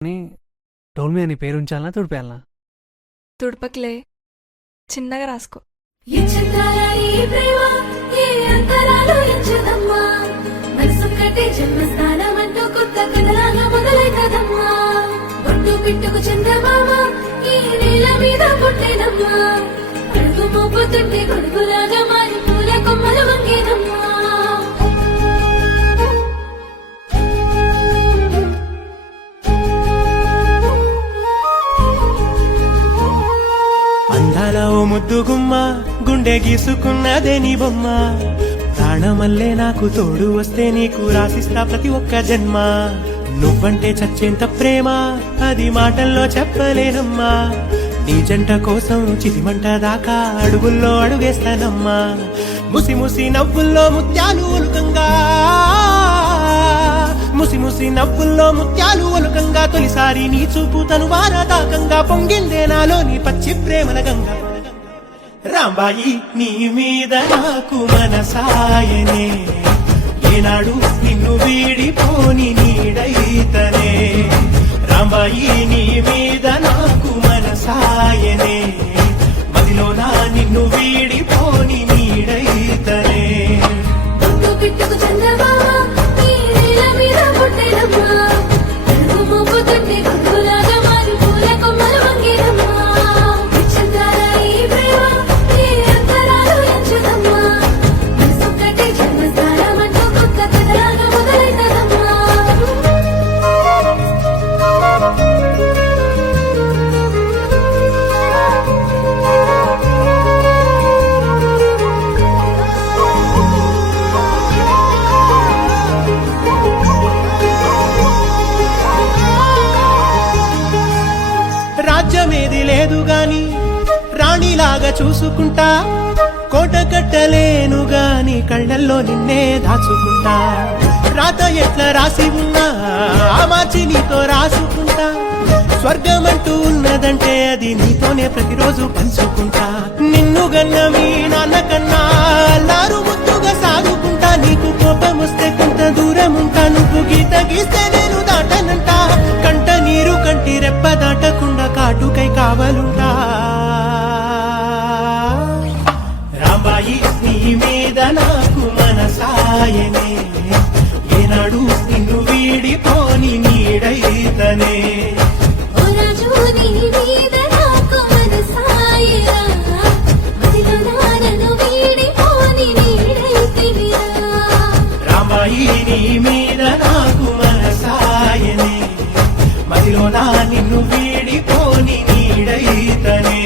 అని డోల్ మీద నీ పేరు ఉంచాలనా తుడిపేయాలనా? తుడపకిలే, చిన్నగా రాసుకో. పిట్టుకు చందమామ ఈ నేల మీద పుట్టేనమ్మా, అడుగు మోపుతుంటే గొడుగులాగా మారి పూల కొమ్మలు వంగేనమ్మా. అందాల ఓ ముద్దు గుమ్మ, గుండె గీసుకున్నదే నీ బొమ్మ. ప్రాణమల్లే నాకు తోడు వస్తే నీకు రాసిస్తా ప్రతి ఒక్క జన్మ. నువ్వంటే చచ్చేంత ప్రేమ అది మాటల్లో చెప్పలేనమ్మా. నీ జంట కోసం చితిమంట దాకా అడుగుల్లో అడుగేస్తానమ్మా. ముసి ముసి నవ్వుల్లో ముత్యాలు ఒలుకంగా, ముసి ముసి నవ్వుల్లో ముత్యాలు ఒలుకంగా, తొలిసారి నీ చూపు తను వారదాకంగా పొంగిందే నాలో నీ పచ్చి ప్రేమల గంగా. రాంబాయి నీ మీద నాకు మనసాయనే, ఏనాడు నిన్ను వీడిపోని నీడైతనే. రాంబాయి నీ మీద నాకు మనసాయనే, మదిలోనా నిన్ను వీడిపోని నీడైతనే. పిట్టుకు చందమామ ఈ నేల మీద పుట్టేనమ్మా, అడుగు మోపుతుంటే గొడుగులాగా మారి పూల కొమ్మలు వంగేనమ్మా. విచ్చిందాల ఈ ప్రేమ ఈ అంతరాలు ఎంచుదమ్మా, మనసొక్కటే జన్మస్థానం అంటూ కొత్త కథలాగా మొదలైతదమ్మా. రాజ్యమేది లేదు గాని రాణిలాగా చూసుకుంటా, కోట కట్టలేను గాని కళ్ళల్లో నిన్నే దాచుకుంటా. రాత ఎట్లా రాసి ఉన్నా ఆ మార్చి నీతో రాసుకుంటా. స్వర్గమంటూ ఉన్నదంటే అది నీతోనే ప్రతిరోజు పంచుకుంటా. నిన్ను గన్న మీ నాన్న కన్నా అల్లారు ముద్దుగా సాగుకుంటా. నీకు కోపం వస్తే కొంత దూరం ఉంటా, నువ్వు గీత గీస్తే నేను దాటనంటా. కంట నీరు కంటి రెప్ప దాటకుండా కాటుకై కావలుంటా. రాంబాయి నీ మీద నాకు మనసాయనే, ఏనాడు నిన్ను వీడిపోని నీడైతనే. ఓ రాజు నీ మీద నాకు మనసాయరా, మదిలోనా నన్ను వీడిపోని నీడైతివిరా. రాంబాయి నీ మీద నాకు మనసాయనే, మదిలోనా నిన్ను వీడిపోని నీడైతనే.